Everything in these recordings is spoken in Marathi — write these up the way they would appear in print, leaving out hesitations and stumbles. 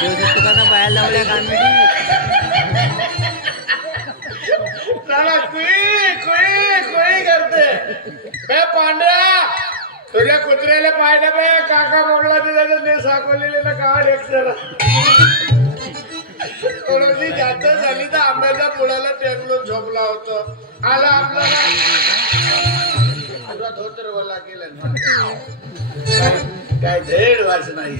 बाहेर लावल्या कानमिटी चला कुई कुई कुई करते बे पांड्या तुझ्या कुत्र्याला पाहिलं बे काका मोडला त्याचं ने साकवलेलं काढ एकसर थोडीशी जास्त झाली तर आंब्याच्या पुढाला टेकलून झोपला होता आला आपल्याला धोतरवाला केलं काय धेड वाच नाही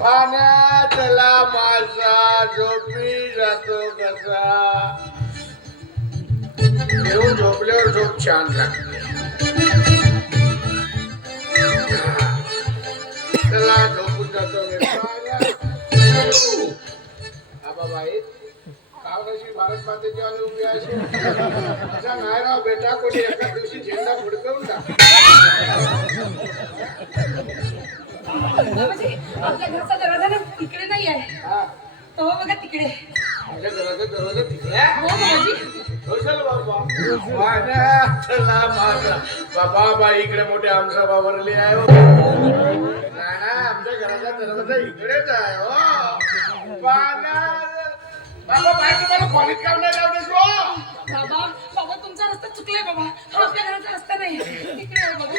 पाण्यातला मासा झोपी जातो कसा येऊन झोपल्यावर झोप छान लागते चला झोपून जातो बाई कावनाशी भारत मातेची आणि उभी आहे असा नाही राव बेटा कोणी एका दिवशी झेंडा फडकवून टाक आपल्या घरचा दरवाजा ना तिकडे नाही आहे तो बघा तिकडे माझ्या घराचा दरवाजा तिकडे हो बाबाजी चल बाबा पाण्यातला मासा बाबा बाई इकडे मोठे आमचा वावरले आहे ना आमच्या घराचा दरवाजा इकडेच आहे हो पाण्यात बाबा बाई तुम्हाला कॉलेज काम नाही जाऊ देस बाबा बाबा तुमचा रस्ता चुकलाय बाबा हा आपल्या घराचा रस्ता नाही तिकडे आहे बाबा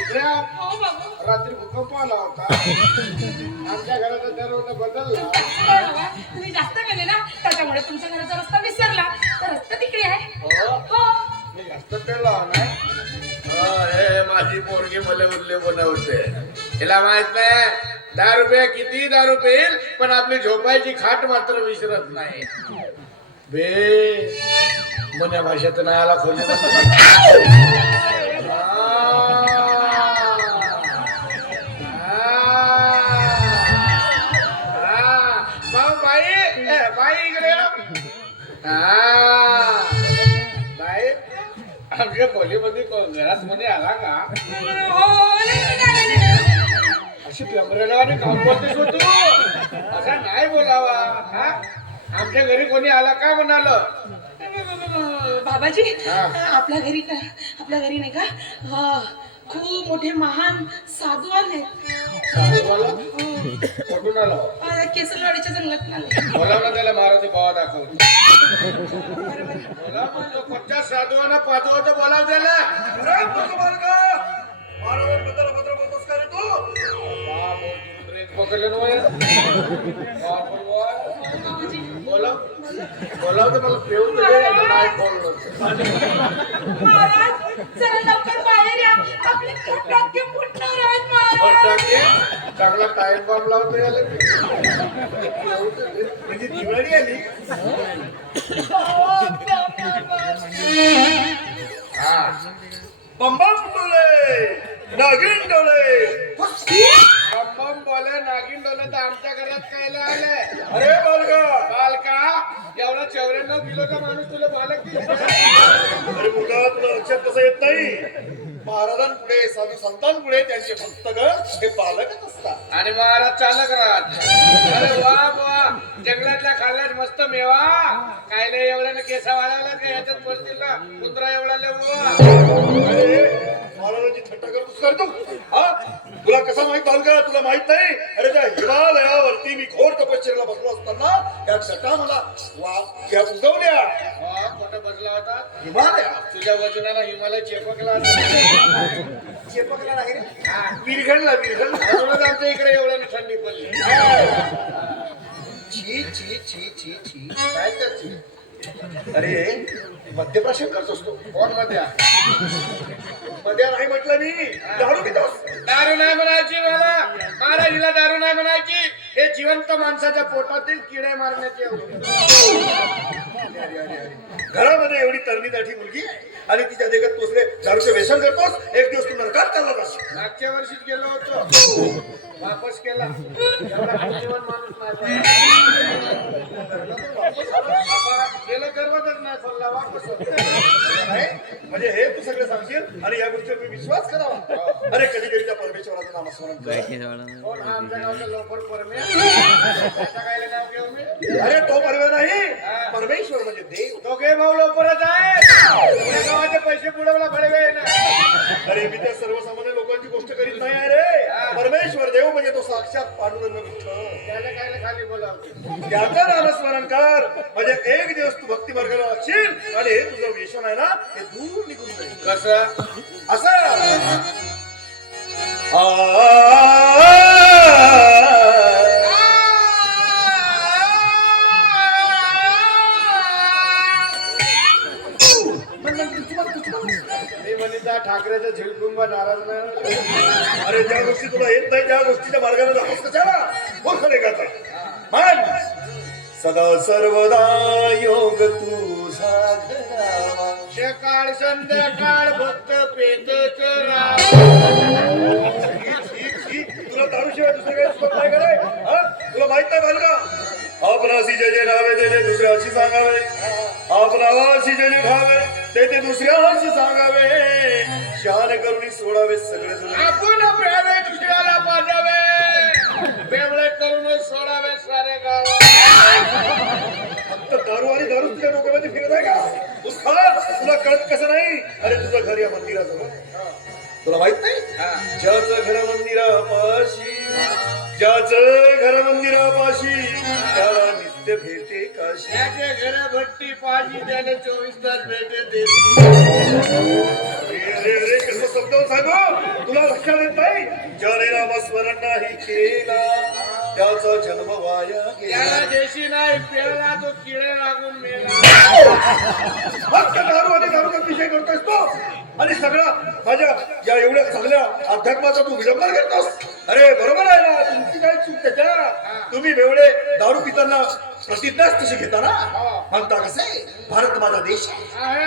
हो बाबा रात्री भूकंप आला होता आमच्या घराचा दरवाजा बदलला बाबा तुम्ही जास्त गेले ना त्याच्यामुळे तुमच्या घराचा रस्ता विसरला तर रस्ता तिकडे आहे हो मी जास्त पेला नाही हे माझी पोरगी मला उरले बनवते तिला माहित नाही 10 रुपये किती दारू पेल पण आपली झोपायची खाट मात्र विसरत नाही बे मन्या भाषेत नाही आला खोली बाई इकडे बाई आमच्या खोलीमध्ये घरात मध्ये आला का अशी पेंबरेला काम बोलतेस हो तू असा नाही बोलावा हा आमच्या घरी कोणी आला का म्हणालं बाबाजी आपल्या घरी नाही का खूप मोठे महान साधू आले कुठून आला केसरवाडीच्या जंगलात आले बोलाव ना त्याला मारुती बाबा दाखव बोला म्हणतो कोणत्या साधूवाना पाहतो तर बोलाव त्याला पकडलं बोलाव तर मला पेऊन नाही बोललो जरा लवकर बाहेर या आपले फटाके फुटणार आहेत महाराज चांगला टाइम बॉम्ब लावतो याला म्हणजे दिवाळी आली बंबम बोले नागिन डोले बंबम बोले नागिन डोले तर आमच्या घरात कायला आले अरे बालका एवढा 94 किलोचा माणूस तुला बालक दिला अरे मुलगा तुला लक्षात कसं येत नाही महाराजांपुढे साधू संतांपुढे त्यांचे भक्तगण हे पालकच असतात आणि महाराज चालक राहत अरे वा वा जंगलातल्या खाल्ल्यात मस्त मेवा काय नाही एवढ्याने केसा वाढवला का ह्याच्यात पडतील ना कुत्रा एवढा अरे महाराजांची थट्टा करतोस कर तू हा तुला कसं माहित बालका तुला माहित नाही अरे त्या हिमालयावरती मी घोर तपश्चर्याला बसलो असताना त्या छटा मला त्या उगवल्या कुठं बसला होता हिमालया तुझ्या वजनाला हिमालय चेपकला चेपकला नाही रे विरघडला म्हणूनच आमच्या इकडे एवढ्याने थंडी पडली छी छी छी छी छी काय करते अरे मद्यप्राशन करतोस तू कोण मध्ये मध्ये नाही म्हटलं मी दारू पितोस दारू नाही म्हणायची मला महाराजीला दारू नाही म्हणायची हे जिवंत माणसाच्या पोटातील किडे मारण्याची घरामध्ये एवढी तरणी मुलगी आणि तिच्या देखत तोसले दारूचे व्यसन करतोस एक दिवस तू नरकात चालला जाशील मागच्या वर्षीच गेलो होतो वापस केला एवढा बुद्धिमान माणूस नाही गेलं गर्वच नाही सोडला वापस म्हणजे हे तू सगळं सांगशील आणि या गोष्टीवर मी विश्वास करावा अरे कधी कधी त्या परमेश्वराचं नामस्मरण कर कोण हा आमच्या गावचा लवकर परमे त्याचा काय नाव घेऊ मी अरे तो परमे नाही परमेश्वर म्हणजे देव दोघे भाऊ लवकरच आहे गावाचे पैसे बुडवला बडवे अरे मी त्या सर्वसामान्य लोकांची गोष्ट करीत नाही रे परमेश्वर देव म्हणजे तो साक्षात पांडुरंग विठ्ठल त्याला काय खाली बोलावते त्याचं नामस्मरण कर म्हणजे एक दिवस तू भक्ती मार्गाला लागशील आणि हे तुझं व्यसन आहे ना हे दूर निघून जाईल. कसं असं मी म्हणता ठाकरेचा झिलकुंबा नाराज नाही. अरे ज्या गोष्टी तुला येत नाही त्या गोष्टीच्या मार्गाने जातोस कशाला मूर्ख लेखाचा मान सदा सर्वदा योग तुझा घडावा. सकाळ संध्याकाळ भक्त पेतच तुला दारूशिवाय दुसरं काही सुचत नाही का रे? हा? तुला माहित नाही बालका आपणाशी जे जे ठावे ते ते दुसऱ्याशी सांगावे आपणाशी जे जे ठावे ते ते दुसऱ्याशी सांगावे शहाणे करून सोडावे सगळे जण. आपण प्यावे दुसऱ्याला पाजावे बेवळे करून सोडावे सारे गाव. फक्त दारू आणि दारू तुझ्या डोक्यामध्ये फिरत आहे का? तुला कळत कसं नाही? अरे तुझं घर या मंदिराजवळ आहे. तुला माहित नाही ज्याचं घर मंदिरापाशी ज्याचं घर मंदिरापाशी त्याला नित्य भेटे काशी. त्याचे घर भट्टी पाजी त्याने 24 तास भेटे देत. रे कसं समजावून सांगू तुला लक्षात येत नाही? ज्याने नामस्मरण नाही केला त्याचा जन्म वाया त्याला गेला. देशी नाही पेरला तो किडे लागून मेला. फक्त दारू आणि दारूचा विषय करतोस तो आणि सगळा माझ्या या एवढ्या चांगल्या अध्यात्माचा तू विडंबन करतोस. अरे बरोबर आहे ना तुमची काय चूक त्याच्या. तुम्ही बेवडे दारू पिताना प्रतिज्ञाच तशी घेता ना म्हणता कसे भारत माझा देश आहे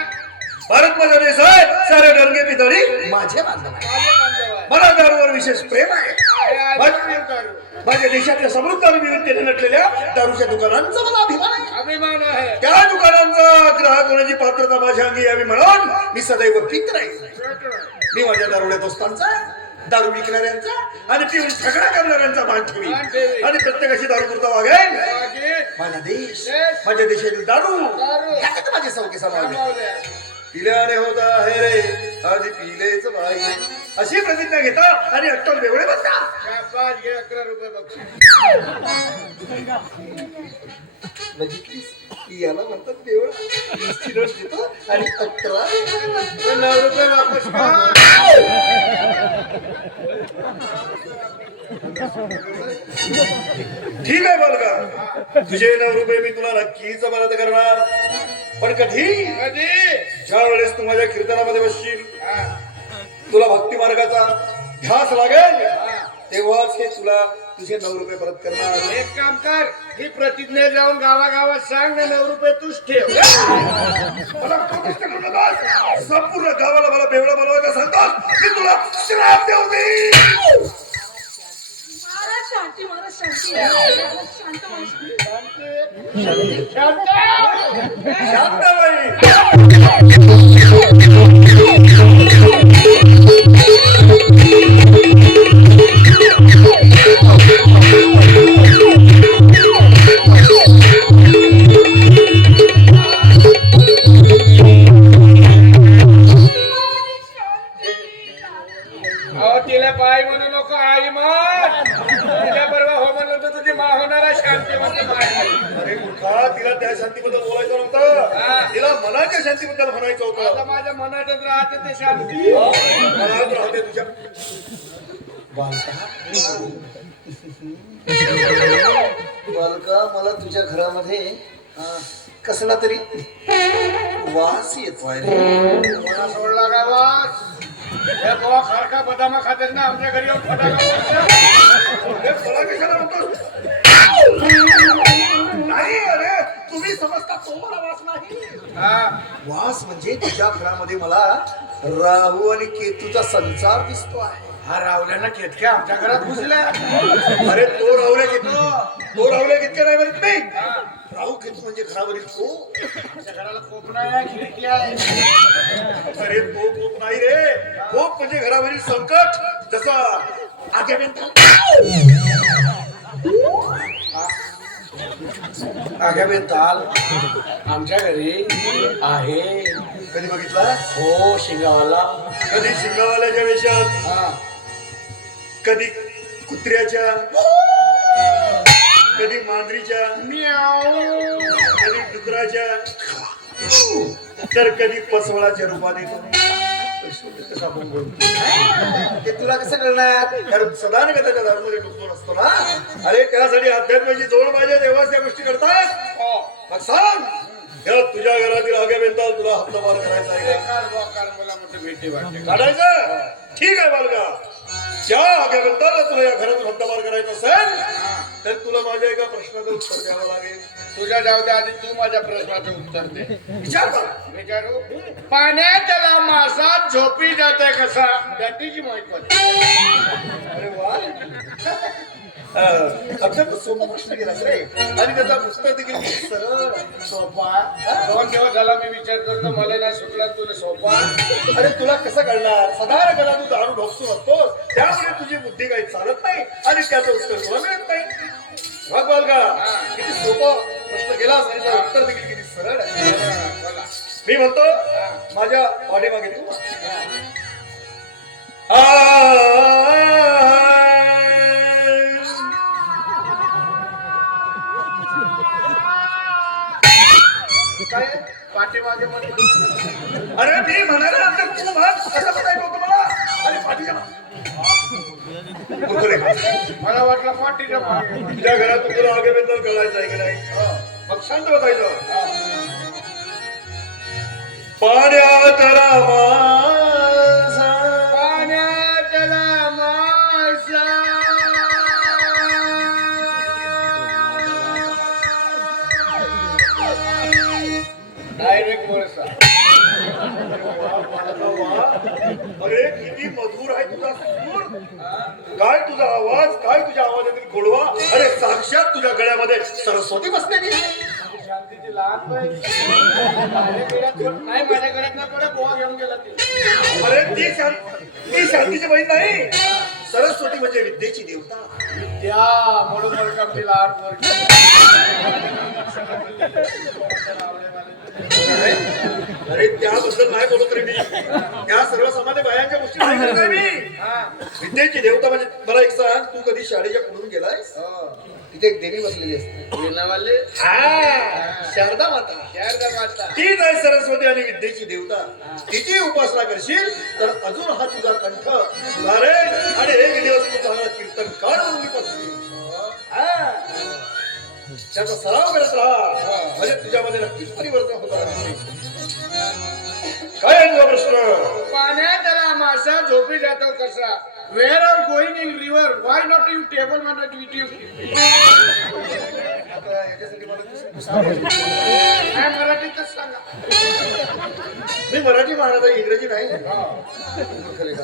भारत माझा देश आहे सारे डरगे पितळी माझे बांधव आहे. मला दारूवर विशेष प्रेम आहे. माझ्या देशातल्या समृद्ध आणि विविधतेने नटलेल्या दारूच्या दुकानांचा मला अभिमान आहे. अभिमान आहे. त्या दुकानांचा ग्राहक होण्याची पात्रता माझ्या अंगी यावी म्हणून मी सदैव पीत राहील. मी माझ्या दारुड्या दोस्तांचा दारू विकणाऱ्यांचा आणि पिऊन झगडा करणाऱ्यांचा मान ठेवी आणि प्रत्येकाशी दारू पुरता वागेल. माझा देश माझ्या देशातील दारू ह्यात माझे सौके समावले. पिल्याने होता आहे रे आधी पिलेच पाहिजे अशी प्रतिज्ञा घेता आणि अट्टल बेवडे बनता. 11 रुपये बघ बघितलीस याला म्हणतात बेवडा. 20ची नोट देतो आणि 11 9 रुपये वापस कर. ठीक आहे बालका तुझे 9 रुपये मी तुला नक्कीच मदत करणार पण कधी कधी ज्या वेळेस तू माझ्या कीर्तनामध्ये बसशील तुला भक्ती मार्गाचा ध्यास लागेल तेव्हाच हे तुला तुझे 9 रुपये परत करणार. एक काम कर ही प्रतिज्ञा जाऊन गावागावात सांग ना 9 रुपये तूच ठेव. मला कष्ट करू नकोस. संपूर्ण गावाला मला बेवडा बनवायचा सांगतोस मी तुला श्राप देऊ देईन. महाराज शांती महाराज शांती महाराज शांत शांताबाई तिला बाई म्हणू नको आई म्हण. तिला बरोबर हो म्हणलं तर तुझी मा होणारा शांती म्हणते माय. अरे मूर्खा तिला त्या शांतीबद्दल बोलायचं नव्हतं तिला मनाच्या शांतीबद्दल म्हणायचं आता होतं. माझ्या मनातच राहते ते शांती. मनात राहते तुझ्या बालका मला तुझ्या घरामध्ये कसला तरी वास येतोय रे. मला सोडला का वास? हे गोवा खारका बदामा खातेस ना आमच्या घरी येऊन फटाका फोडतो. हे मला कशाला म्हणतोस? नाही अरे तुम्ही समजता तो मला वास नाही. वास म्हणजे तुझ्या घरामध्ये मला राहू आणि केतूचा संसार दिसतो आहे. हा रावल्यानं केतक्या आमच्या घरात घुसल्या. अरे तो राहुल्या कितक्या नाही बरं तुम्ही राहू केतू म्हणजे घरावरील तो. आमच्या घराला कोपणा आहे खिडकी आहे. अरे तो कोप नाही रे कोप म्हणजे घरावरील संकट जसा आग्याबेन ताल आमच्या घरी आहे. कधी बघितला हो शिंगावाला. कधी शिंगावाल्याच्या वेशात हा कधी कुत्र्याच्या मांजरीच्या, म्याऊ. कधी डुकराच्या, तर कधी पसवळाच्या रूपात येतो. कसा आपण बोलतो ते तुला कसं कळणार? कारण सदा ना त्याच्या दारूमध्ये डुकतो नसतो ना. अरे त्यासाठी अध्यात्माची जोड पाहिजे, तेव्हाच त्या गोष्टी करतात. मग सांग, या तुझ्या घरातील आगे बेंताल तुला हप्तावार करायचा आहे का? मला म्हणतो भेटी वाटते काढायचं? ठीक आहे बालका, ज्या आगे बेंताला तुला या घरातून हप्तावार करायचा असेल तर तुला माझ्या एका प्रश्नाचं उत्तर द्यावं लागेल. तुझ्या जाऊ दे, आधी तू माझ्या प्रश्नाचं उत्तर दे. विचार कर. विचारू. पाण्यातला मासा झोपी जाते कसा? गतीची महत्वाची. अरे वा, अत्यंत सोपा प्रश्न केलास रे. आणि त्याचा उत्तर देखील सरळ सोपा. 2 दिवस झाला मी विचार करतो, मला नाही सुटला, तुला सोपा. अरे तुला कसं कळणार? साधारण करा तू दारू ढोकसून असतोस, त्यामुळे तुझी बुद्धी काही चालत नाही आणि त्याचं उत्तर तुला मिळत नाही. बघ बालका, किती सोपा प्रश्न केलास आणि त्याचं उत्तर देखील किती सरळ आहे. बोला. मी म्हणतो माझ्या पाठीमागे तू काय पाठीमागे म्हणतो? अरे मी म्हणाला नंतर तू म्हण, असं म्हणायचं होतं मला. अरे पाठीच्या मला वाटलं पाठीच्या मागे. तुझ्या घरात तुला आगे बेंदल कळायचं आहे की नाही? मग शांत बसायचं. पाण्यातला मासा, पाण्यातला मासा डायरेक्ट बोलसा. अरे किती मधुर आहे तुझा सूर, काय तुझा आवाज, काय तुझ्या आवाजातील गोडवा. अरे साक्षात तुझ्या गळ्यामध्ये सरस्वती बसलेली. शांतीची लहान बहीण. नाही माझ्या घरात ना पडे गोवा घेऊन गेला ती. अरे ती शांतीची बहीण नाही, सरस्वती म्हणजे विद्येची देवता. विद्या म्हणून मरकामची लहान पोरगी. अरे त्याबद्दल नाही बोलत रे मी, त्या सर्वसामान्य बायांच्या गोष्टी नाही करत आहे मी. विद्येची देवता म्हणजे मला एक सांग, तू कधी शाळेच्या पुढून गेलायस? तिथे एक देवी बसलेली असते, विनावाले. शारदा माता. शारदा माता. तीच आहे सरस्वती आणि विद्येची देवता. तिची उपासना करशील तर अजून हा तुझा कंठ सुधारेल आणि एक दिवस तू चांगला कीर्तनकार म्हणून बसशील. त्याचा सराव करत राहा, म्हणजे तुझ्यामध्ये नक्कीच परिवर्तन होणार. काय आहे तुझा प्रश्न? पाण्यातला मासा झोपी जातो कसा? Where are going in river, why not in table म्हणत विटी. काय मराठीतच सांगा. मी मराठी महाराज इंग्रजी नाही.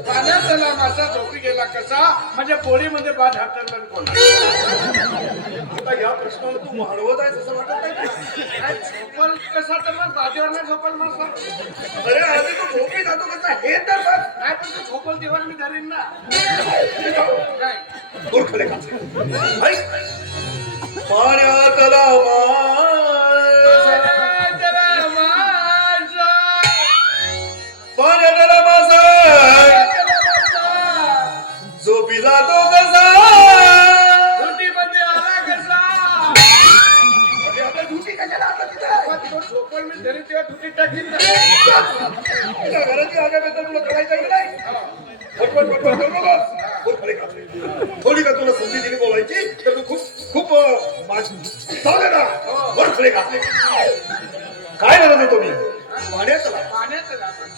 पाण्यातला मासा झोपी गेला कसा? म्हणजे पोळीमध्ये भात हातरला कोण? आता या प्रश्नाला तू वाढवत आहेस असं वाटत नाही. झोपल कसा तर मग भाजीवर नाही झोपल मासा. अरे आधी तू झोपी जातो कसा हे तर बघ. नाही पण तू झोपल तेव्हा मी धरीन ना. काय मूर्खले का? पाण्यातला पाण्यातला मासा झोपी जातो कसा? ड्युटीमध्ये आला कसा? आता ड्युटी कशाला आता तिथं? झोपल मी धरी तेव्हा ड्युटी टाकीन ना. तुझ्या घराची आगाबद्दल तुला कळायचं की नाही? पटपट करू नकोस. मूर्खले का? थोडी का तुला संधी दिली बोलायची तर तू खूप चालू दे ना. मूर्खले का? काय म्हणत होतो मी? पाण्यातला पाण्यातला मासा.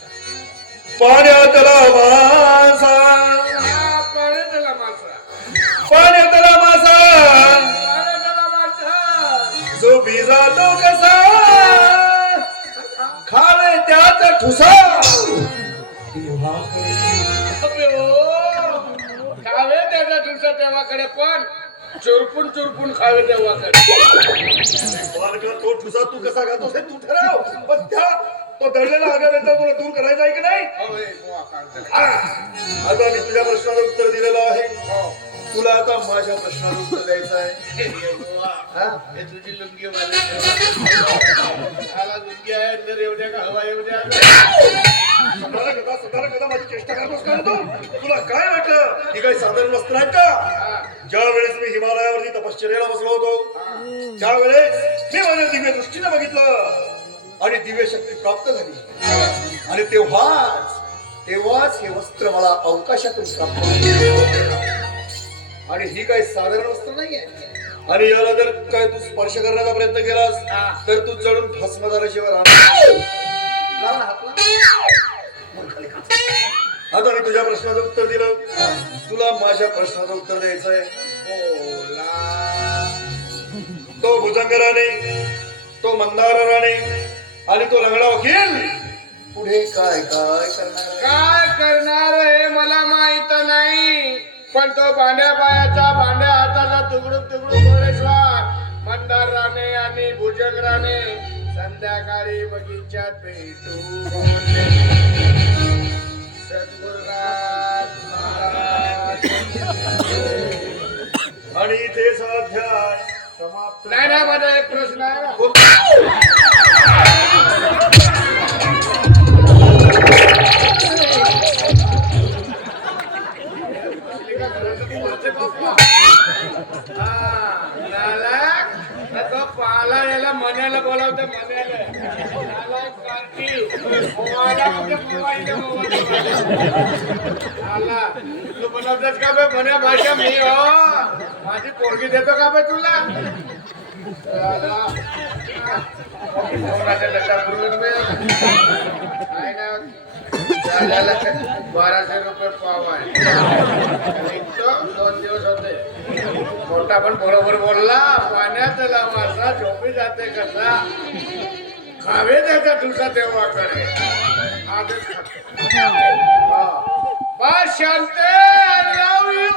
पाण्यातला मासा, पाण्यातला मासा. पाण्यातला मासा पाण्यातला मासा. झोपी जातो कसा? खावे त्याचा ठुसा. खावे त्याचा तुमचा देवाकडे पण चुरपून चुरपून खावे देवाकडे. बालका तो ठुसा तू कसा खातोस हे तू ठरव. पण त्या तो दडलेला आगाव्याचा तुला दूर करायचा आहे की नाही? आता मी तुझ्या प्रश्नाला उत्तर दिलेलं आहे. तुला आता माझ्या प्रश्नाला उत्तर द्यायचं आहे. हे तुझी लुंगी मला लुंगी आहे तर येऊ द्या का हवा येऊ द्या. स्वतःला कदा माझी चेष्टा करतोस का रे तू? तुला काय वाटलं ही काही साधारण वस्त्र आहेत का? ज्या वेळेस मी हिमालयावरती तपश्चर्याला बसलो होतो त्यावेळेस मी माझ्या दिव्य दृष्टीने बघितलं आणि दिव्य शक्ती प्राप्त झाली आणि तेव्हाच हे वस्त्र मला अवकाशातून प्राप्त झाले आणि ही काही साधारण वस्त्र नाहीये आणि याला जर काय तू स्पर्श करण्याचा प्रयत्न केलास तर तू जळून भस्म झाल्याशिवाय राहणार आता मी तुझ्या प्रश्नाचं उत्तर दिलं तुला माझ्या प्रश्नाचं उत्तर द्यायचंय तो भुजंग राणे तो मंदार राणे आणि तो लंगडा वकील पुढे काय करणार हे मला माहित नाही पण तो भांड्या पायाचा भांड्या हाताचा तुकडूक गोळेश्वर मंदार राणे आणि भुजंग राणे संध्याकाळी बगीच्यात भेटू सद्गुरुनाथ महाराज आणि इथेच अध्याय समाप्त नाही ना माझा एक प्रश्न आहे ना पाला याला मण्याला बोलावते मण्याला तू बनवतेस का बे मण्या भाषा मी हो माझी पोरगी देतो का बे तुला काय ना 1200 रुपये पाव आहे तो 2 दिवस होते मोठा पण बरोबर बोलला पाण्यात मासा झोपी जाते कसा खावे त्याचा तुझा देवाकडे आजच खातो शांते I love you